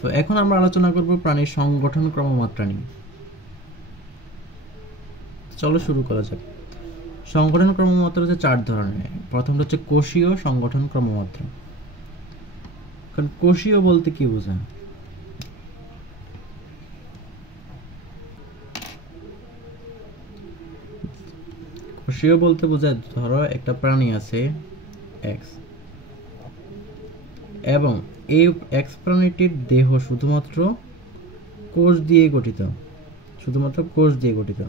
তো এখন আমরা আলোচনা করব প্রাণীর সংগঠন ক্রমমাত্রা নিয়ে। চলো শুরু করা যাক। সংগঠন ক্রমমাত্রা হচ্ছে 4 ধরনের। প্রথমটা হচ্ছে কোষীয় সংগঠন ক্রমমাত্রা। কারণ কোষীয় বলতে কি বোঝায়? কোষীয় বলতে বোঝায়, ধরো একটা প্রাণী আছে এক্স, এবং এই এক্স প্রাণীটির দেহ শুধুমাত্র কোষ দিয়ে গঠিত,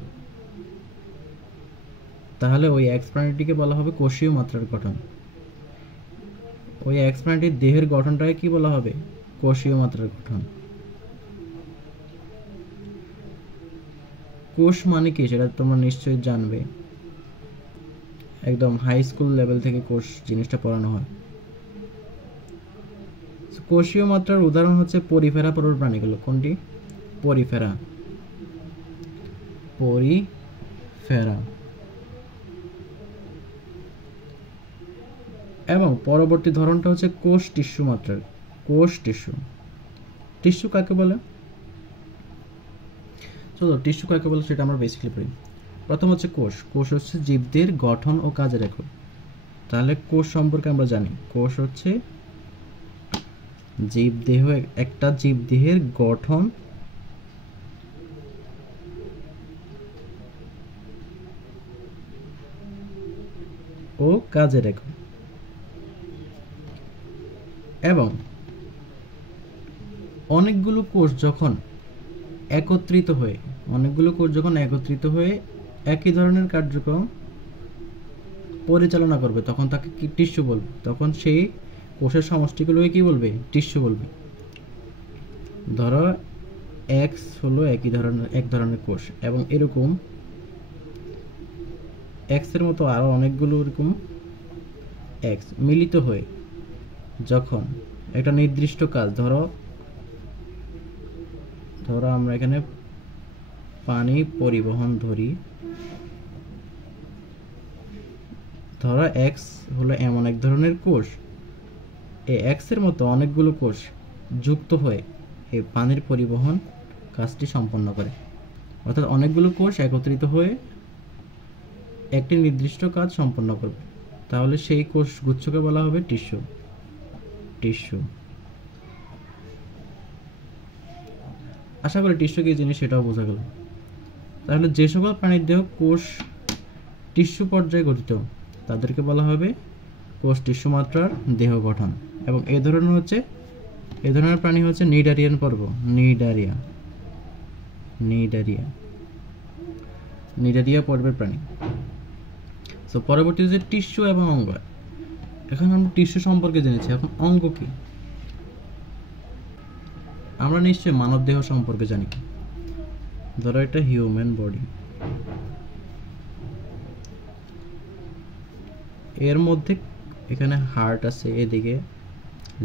তাহলে ওই এক্স প্রাণীটিকে বলা হবে কোষীয় মাত্রার গঠন। ওই এক্স প্রাণীটির দেহের গঠনটাকে কি বলা হবে? কোষীয় মাত্রার গঠন। কোষ মানে কি সেটা তোমরা নিশ্চয়ই জানবে, একদম হাই স্কুল লেভেল থেকে কোষ জিনিসটা পড়ানো হয়। কোষীয় মাত্রার উদাহরণ হচ্ছে পরিফেরা পর্বের প্রাণীগুলো। কোনটি? পরিফেরা। এবং পরবর্তী ধরনটা হচ্ছে কোষ টিস্যু মাত্রার। কোষ টিস্যু। টিস্যু কাকে বলে? চলো টিস্যু কাকে বলে সেটা আমরা বেসিক্যালি পড়ি। প্রথম হচ্ছে কোষ। কোষ হচ্ছে জীবদের গঠন ও কাজের একক। তাহলে কোষ সম্পর্কে আমরা জানি, কোষ হচ্ছে জীবদেহ, একটা জীবদেহের গঠন ও কাজের একক। এবং অনেকগুলো কোষ যখন একত্রিত হয়ে একই ধরনের কার্যক্রম পরিচালনা করবে তখন তাকে কি টিস্যু বলবে। তখন সেই কোষের সমষ্টিগুলোকে কি বলবে? টিস্যু বলবে। ধরো এক্স হলো এক ধরনের কোষ, এবং এরকম এক্স এর মতো আরো অনেকগুলো এরকম এক্স মিলিত হয়ে যখন একটা নির্দিষ্ট কাজ, ধরো আমরা এখানে পানি পরিবহন ধরি, ধরো এক্স হলো এমন এক ধরনের কোষ, এই এক্স এর মতো অনেকগুলো কোষ যুক্ত হয়ে এই পানির পরিবহন কাজটি সম্পন্ন করে। অর্থাৎ অনেকগুলো কোষ একত্রিত হয়ে একটি নির্দিষ্ট কাজ সম্পন্ন করবে, তাহলে সেই কোষ গুচ্ছকে বলা হবে টিস্যু। আশা করি টিস্যু কি জিনিস সেটাও বোঝা গেল। তাহলে যে সকল প্রাণীর দেহ কোষ টিস্যু পর্যায়ে গঠিত তাদেরকে বলা হবে কোষ টিস্যু মাত্রার দেহ গঠন। এবং এ ধরনের প্রাণী হচ্ছে নিডারিয়ান পর্ব। নিডারিয়া পর্বের প্রাণী। তো পরবর্তী হচ্ছে টিস্যু এবং অঙ্গ। এখন আমরা টিস্যু সম্পর্কে জেনেছি, এখন অঙ্গ কি? আমরা নিশ্চয়ই মানব দেহ সম্পর্কে জানি। ধরো এটা হিউম্যান বডি, এর মধ্যে এখানে হার্ট আছে, এদিকে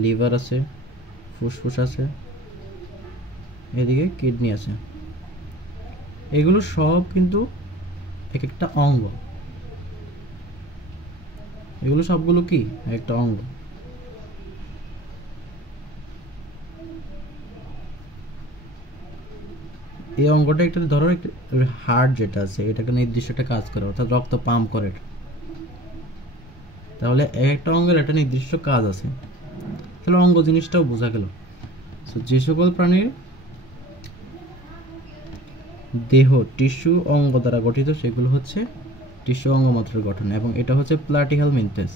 লিভার আছে, ফুসফুস আছে, এদিকে কিডনি আছে। এগুলো সব কিন্তু এক একটা অঙ্গ। এগুলো সবগুলো কি? একটা অঙ্গ। এই অঙ্গটা একটা, ধরো হার্ট যেটা আছে এটাকে নির্দিষ্ট একটা কাজ করে, অর্থাৎ রক্ত পাম্প করে। তাহলে একটা অঙ্গের একটা নির্দিষ্ট কাজ আছে, তাহলে অঙ্গ জিনিসটাও বোঝা গেল। যে সকল প্রাণীর দেহ টিস্যু অঙ্গ দ্বারা গঠিত সেগুলো হচ্ছে টিস্যু অঙ্গ মাত্রার গঠন। এবং এটা হচ্ছে প্লাটিহেলমিনথেস।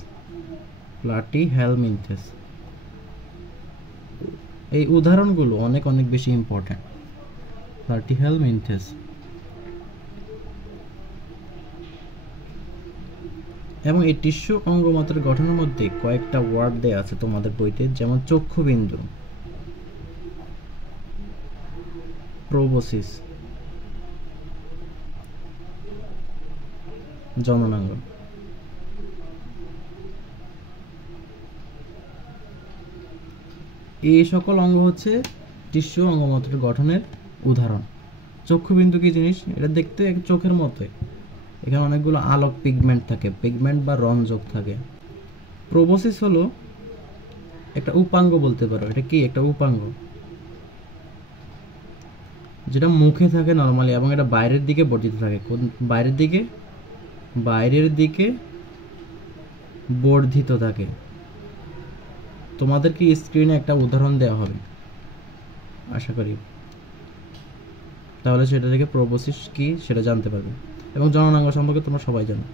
এই উদাহরণগুলো অনেক বেশি ইম্পর্টেন্ট। প্লাটিহেলমিনথেস। এবং এই টিস্যু অঙ্গ মাত্রার গঠনের মধ্যে কয়েকটা ওয়ার্ড দেয়া আছে তোমাদের বইতে, যেমন চক্ষুবিন্দু, প্রোবোসিস, জননাঙ্গ। এই সকল অঙ্গ হচ্ছে টিস্যু অঙ্গ মাত্রার গঠনের উদাহরণ। চক্ষুবিন্দু কি জিনিস? এটা দেখতে চোখের মতোই, এখানে অনেকগুলো আলোক পিগমেন্ট থাকে, পিগমেন্ট বা রঞ্জক থাকে। প্রোবোসিস হলো একটা উপাঙ্গ বলতে পারো। এটা কি? একটা উপাঙ্গ। যেটা মুখে থাকে নর্মালি এবং এটা বাইরের দিকে বর্ধিত থাকে। বাইরের দিকে বর্ধিত থাকে। তোমাদেরকে স্ক্রিনে একটা উদাহরণ দেওয়া হবে আশা করি, তাহলে সেটা থেকে প্রোবোসিস কি সেটা জানতে পারবে এবং জননাঙ্গ সম্পর্কে তোমরা সবাই জানো।